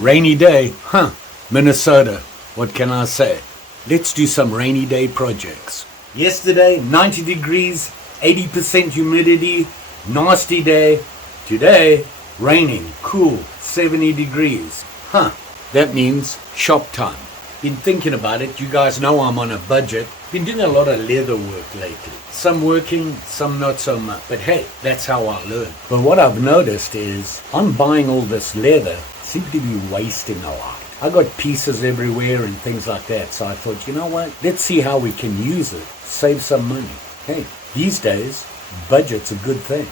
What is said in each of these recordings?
Rainy day, Minnesota, what can I say? Let's do some rainy day projects. Yesterday, 90 degrees, 80% humidity, nasty day. Today, raining, cool, 70 degrees. That means shop time. Been thinking about it. You guys know I'm on a budget. Been doing a lot of leather work lately. Some working, some not so much. But hey, that's how I learn. But what I've noticed is I'm buying all this leather, seem to be wasting a lot. I got pieces everywhere and things like that. So I thought, you know what? Let's see how we can use it. Save some money. Hey, these days, budget's a good thing.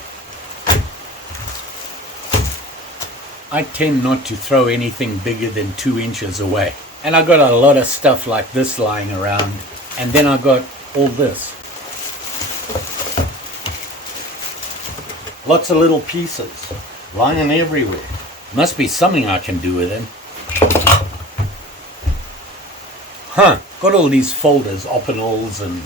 I tend not to throw anything bigger than 2 inches away. And I got a lot of stuff like this lying around. And then I got all this. Lots of little pieces lying everywhere. Must be something I can do with them. Got all these folders, Opinels and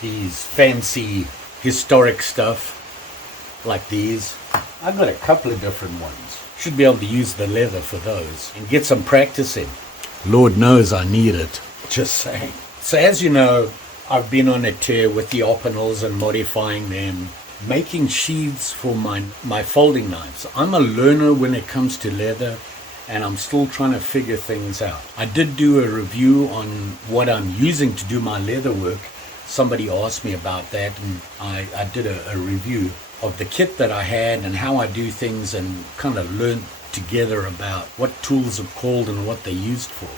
these fancy historic stuff like these. I've got a couple of different ones. Should be able to use the leather for those and get some practice in. Lord knows I need it. Just saying. So as you know, I've been on a tear with the Opinels and modifying them, making sheaths for my folding knives. I'm a learner when it comes to leather, and I'm still trying to figure things out. I did do a review on what I'm using to do my leather work. Somebody asked me about that, and I did a review of the kit that I had and how I do things, and kind of learned together about what tools are called and what they're used for.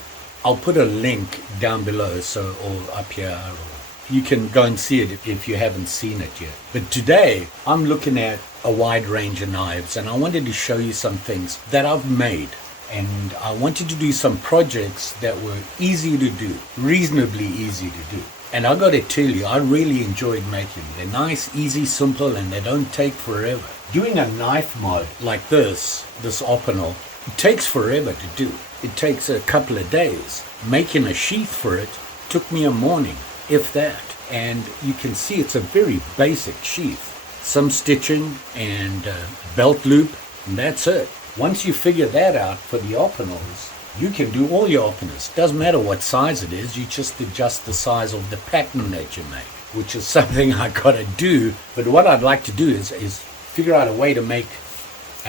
I'll put a link down below, or up here, or you can go and see it if you haven't seen it yet. But today I'm looking at a wide range of knives, and I wanted to show you some things that I've made. And I wanted to do some projects that were easy to do, reasonably easy to do. And I got to tell you, I really enjoyed making them. They're nice, easy, simple, and they don't take forever. Doing a knife mod like this Opinel, it takes forever to do. It takes a couple of days. Making a sheath for it took me a morning, if that. And you can see it's a very basic sheath. Some stitching and belt loop, and that's it. Once you figure that out for the Opinels, you can do all your Opinels. Doesn't matter what size it is, you just adjust the size of the pattern that you make, which is something I gotta do. But what I'd like to do is figure out a way to make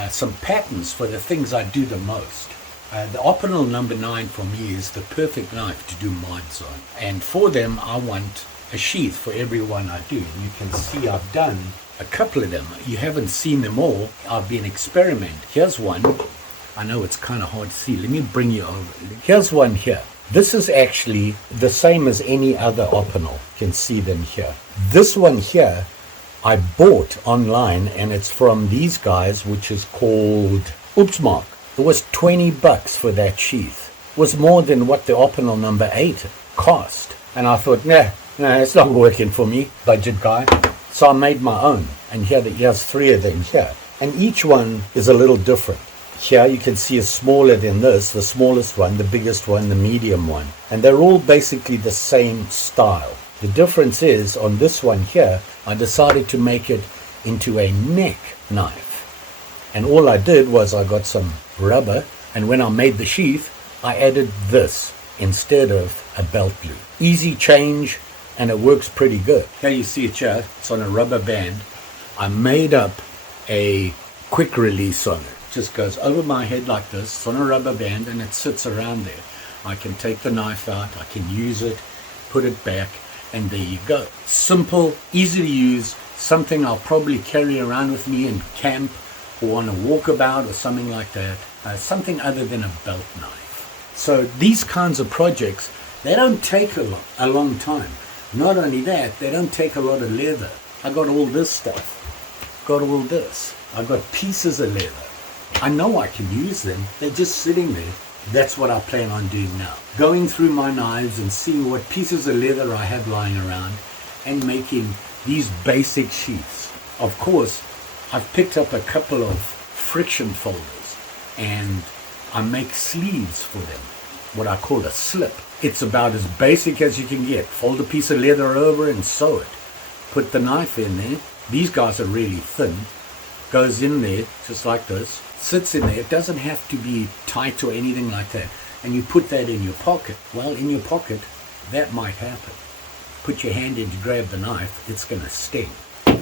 some patterns for the things I do the most. The Opinel number 9 for me is the perfect knife to do mods on. And for them, I want a sheath for every one I do. And you can see I've done a couple of them. You haven't seen them all. I've been experimenting. Here's one. I know it's kind of hard to see. Let me bring you over. Here's one here. This is actually the same as any other Opinel. You can see them here. This one here, I bought online, and it's from these guys, which is called Oopsmark. It was $20 for that sheath. It was more than what the Opinel number 8 cost. And I thought, nah, it's not working for me, budget guy. So I made my own, and here's 3 of them here. And each one is a little different. Here you can see is smaller than this, the smallest one, the biggest one, the medium one. And they're all basically the same style. The difference is, on this one here, I decided to make it into a neck knife. And all I did was I got some rubber, and when I made the sheath, I added this instead of a belt loop. Easy change, and it works pretty good. Here you see it here, it's on a rubber band. I made up a quick release on it. Just goes over my head like this. It's on a rubber band, and it sits around there. I can take the knife out, I can use it, put it back, and there you go. Simple, easy to use, something I'll probably carry around with me in camp or on a walkabout or something like that. Something other than a belt knife. So these kinds of projects, they don't take a long time. Not only that, they don't take a lot of leather. I got all this stuff. Got all this. I got pieces of leather. I know I can use them. They're just sitting there. That's what I plan on doing now. Going through my knives and seeing what pieces of leather I have lying around and making these basic sheaths. Of course, I've picked up a couple of friction folders, and I make sleeves for them, what I call a slip. It's about as basic as you can get. Fold a piece of leather over and sew it. Put the knife in there. These guys are really thin. Goes in there just like this. sits in there. It doesn't have to be tight or anything like that. And you put that in your pocket. Well, in your pocket, that might happen. Put your hand in to grab the knife, it's going to sting.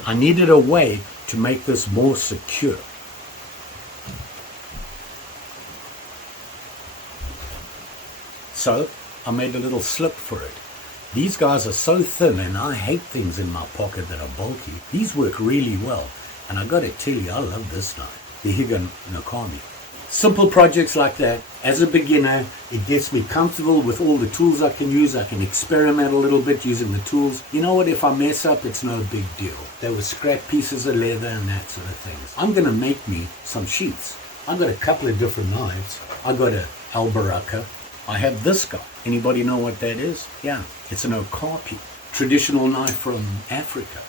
I needed a way to make this more secure. So I made a little slip for it. These guys are so thin, and I hate things in my pocket that are bulky. These work really well, and I got to tell you, I love this knife, the Higa no Kami. Simple projects like that, as a beginner, it gets me comfortable with all the tools I can use. I can experiment a little bit using the tools. You know what, if I mess up, it's no big deal. They were scrap pieces of leather and that sort of things. I'm going to make me some sheaths. I've got a couple of different knives. I got a albaraka. I have this guy. Anybody know what that is? Yeah, it's an Okapi, traditional knife from Africa.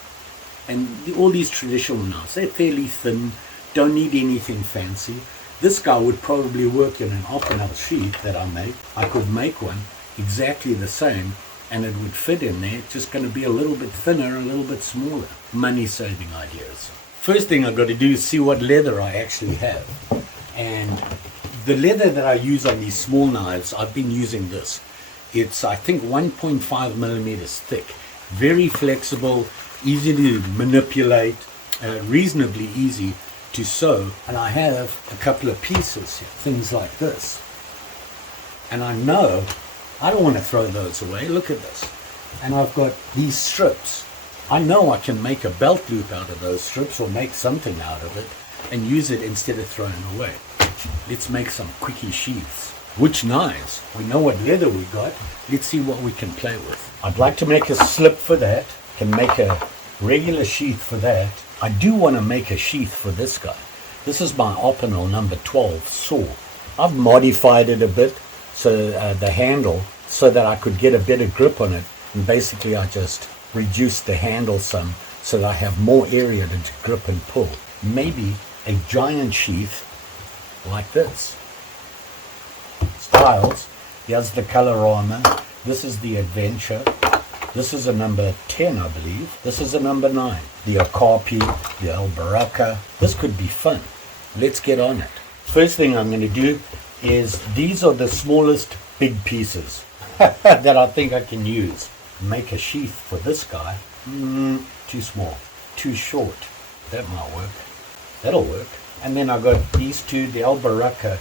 And all these traditional knives, they're fairly thin, don't need anything fancy. This guy would probably work in an Opinel sheath that I make. I could make one exactly the same, and it would fit in there. It's just going to be a little bit thinner, a little bit smaller. Money-saving ideas. First thing I've got to do is see what leather I actually have. And the leather that I use on these small knives, I've been using this. It's, I think, 1.5 millimeters thick. Very flexible, easy to manipulate, reasonably easy to sew. And I have a couple of pieces here, things like this. And I know I don't want to throw those away. Look at this. And I've got these strips. I know I can make a belt loop out of those strips or make something out of it and use it instead of throwing away. Let's make some quickie sheaths. Which knives? We know what leather we got. Let's see what we can play with. I'd like to make a slip for that. Can make a regular sheath for that. I do want to make a sheath for this guy. This is my Opinel number 12 saw. I've modified it a bit, so the handle, so that I could get a better grip on it. And basically I just reduced the handle some so that I have more area to grip and pull. Maybe a giant sheath like this. Styles. Here's the Colorama. This is the Adventure. This is a number 10, I believe. This is a number 9. The Okapi, the albaraka. This could be fun. Let's get on it. First thing I'm going to do is, these are the smallest big pieces that I think I can use. Make a sheath for this guy. Too small. Too short. That might work. That'll work. And then I got these two, the albaraka.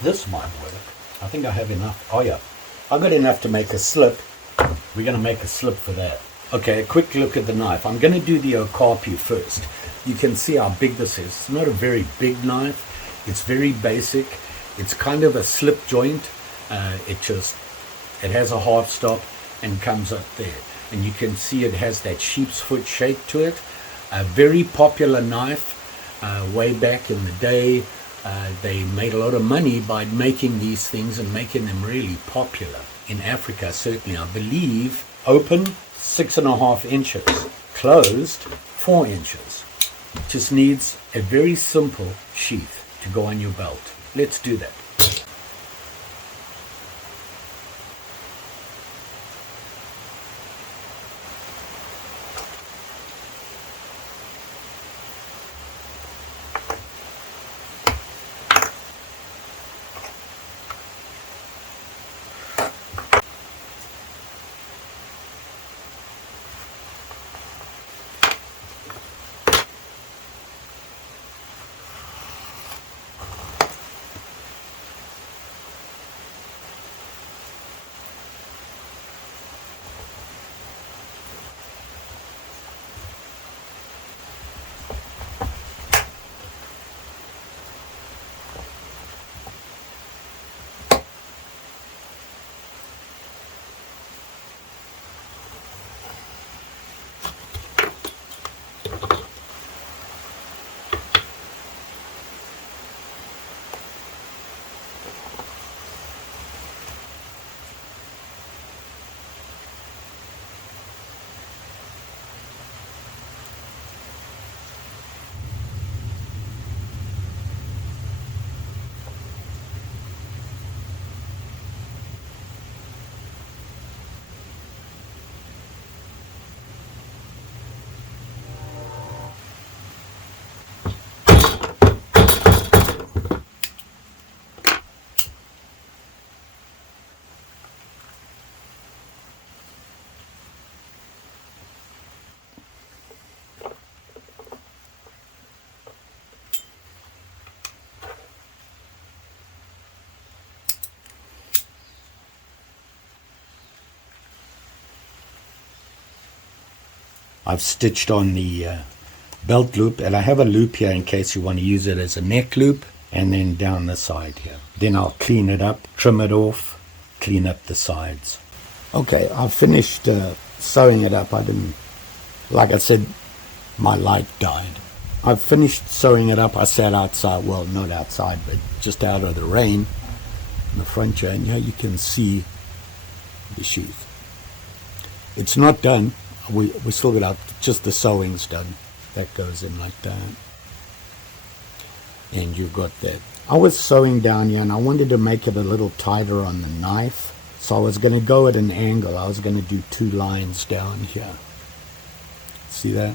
This might work. I think I have enough. Oh yeah. I got enough to make a slip. We're going to make a slip for that. Okay, a quick look at the knife. I'm going to do the Okapi first. You can see how big this is. It's not a very big knife. It's very basic. It's kind of a slip joint. It has a half stop and comes up there. And you can see it has that sheep's foot shape to it. A very popular knife. Way back in the day, they made a lot of money by making these things and making them really popular. In Africa, certainly, I believe, open 6.5 inches, closed 4 inches. Just needs a very simple sheath to go on your belt. Let's do that. I've stitched on the belt loop, and I have a loop here in case you want to use it as a neck loop, and then down the side here. Then I'll clean it up, trim it off, clean up the sides. Okay, I've finished sewing it up. Like I said, my light died. I've finished sewing it up. I sat outside, well, not outside, but just out of the rain in the front here, and here you can see the sheath. It's not done. We still got just the sewing's done. That goes in like that. And you've got that. I was sewing down here, and I wanted to make it a little tighter on the knife. So I was going to go at an angle. I was going to do 2 lines down here. See that?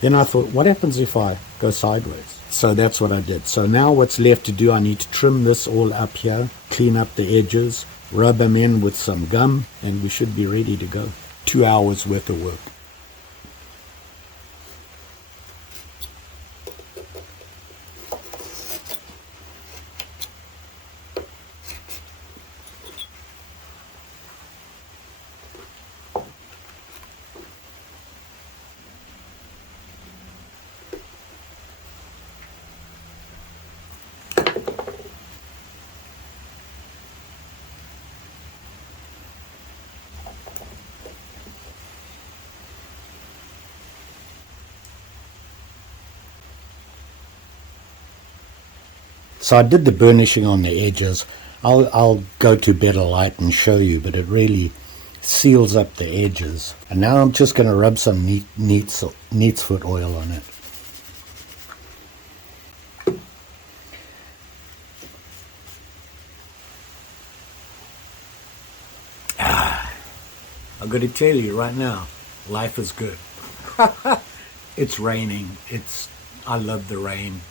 Then I thought, what happens if I go sideways? So that's what I did. So now what's left to do, I need to trim this all up here, clean up the edges, rub them in with some gum, and we should be ready to go. 2 hours worth of work. So I did the burnishing on the edges. I'll go to better light and show you, but it really seals up the edges. And now I'm just going to rub some neat's foot oil on it. I've got to tell you right now, life is good. It's raining. I love the rain.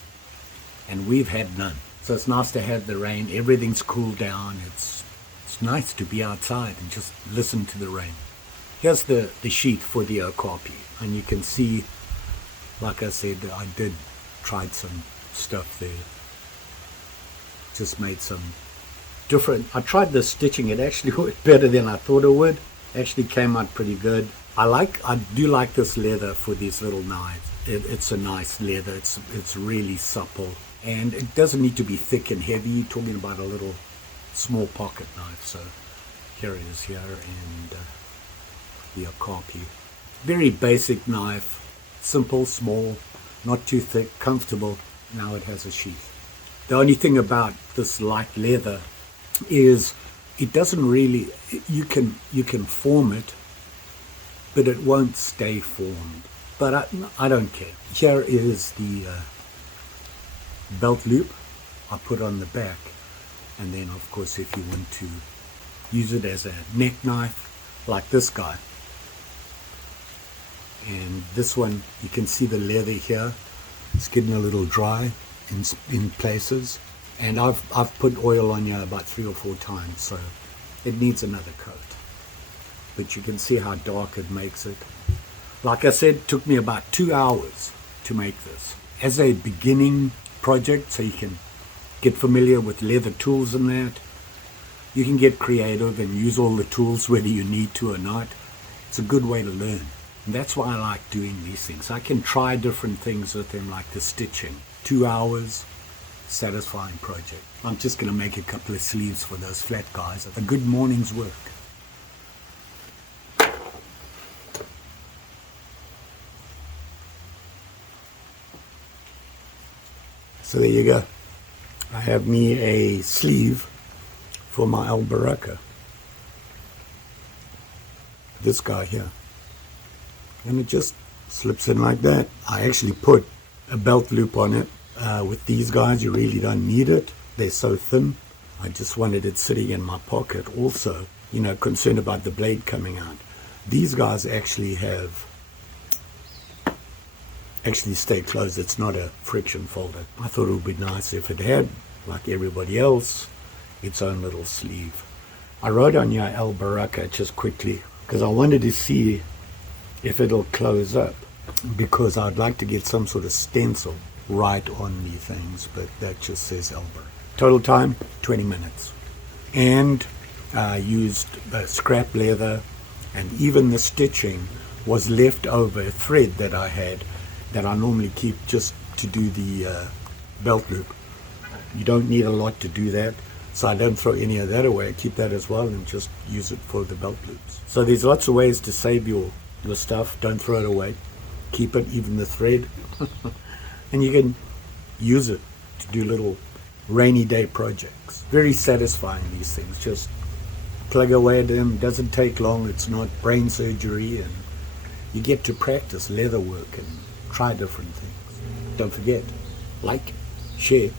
And we've had none. So it's nice to have the rain. Everything's cooled down. It's nice to be outside and just listen to the rain. Here's the sheath for the Okapi. And you can see, like I said, I tried some stuff there. Just made some different. I tried the stitching. It actually worked better than I thought it would. Actually came out pretty good. I do like this leather for these little knives. It's a nice leather. It's really supple. And it doesn't need to be thick and heavy. You're talking about a little small pocket knife. So here it is here, and the Okapi. Very basic knife. Simple, small, not too thick, comfortable. Now it has a sheath. The only thing about this light leather is it doesn't really, you can form it, but it won't stay formed. But I don't care. Here is the belt loop I put on the back, and then of course if you want to use it as a neck knife like this guy, and this one you can see the leather here, it's getting a little dry in places, and I've put oil on here about 3 or 4 times, so it needs another coat. But you can see how dark it makes it. Like I said, it took me about 2 hours to make this as a beginning project, so you can get familiar with leather tools and that. You can get creative and use all the tools whether you need to or not. It's a good way to learn, and that's why I like doing these things. I can try different things with them, like the stitching. 2 hours, satisfying project. I'm just going to make a couple of sleeves for those flat guys. A good morning's work. So there you go. I have me a sleeve for my albaraka. This guy here. And it just slips in like that. I actually put a belt loop on it. With these guys, you really don't need it. They're so thin. I just wanted it sitting in my pocket. Also, concerned about the blade coming out. These guys actually stay closed. It's not a friction folder. I thought it would be nice if it had, like everybody else, its own little sleeve. I wrote on your albaraka just quickly because I wanted to see if it'll close up, because I'd like to get some sort of stencil right on the things, but that just says albaraka. Total time 20 minutes, and used scrap leather, and even the stitching was leftover thread that I had that I normally keep just to do the belt loop. You don't need a lot to do that, so I don't throw any of that away. I keep that as well and just use it for the belt loops. So there's lots of ways to save your stuff. Don't throw it away. Keep it, even the thread. And you can use it to do little rainy day projects. Very satisfying, these things. Just plug away at them. Doesn't take long. It's not brain surgery, and you get to practice leather work and try different things. Don't forget, like, share,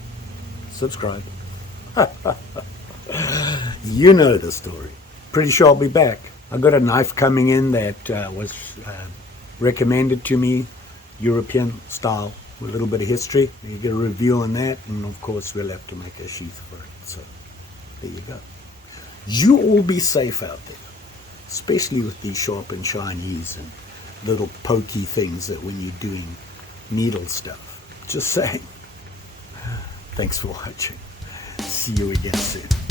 subscribe. You know the story. Pretty sure I'll be back. I got a knife coming in that was recommended to me, European style, with a little bit of history. You get a review on that, and of course we'll have to make a sheath for it. So there you go. You all be safe out there, especially with these sharp and shinies and little pokey things that when you're doing needle stuff. Just saying. Thanks for watching. See you again soon.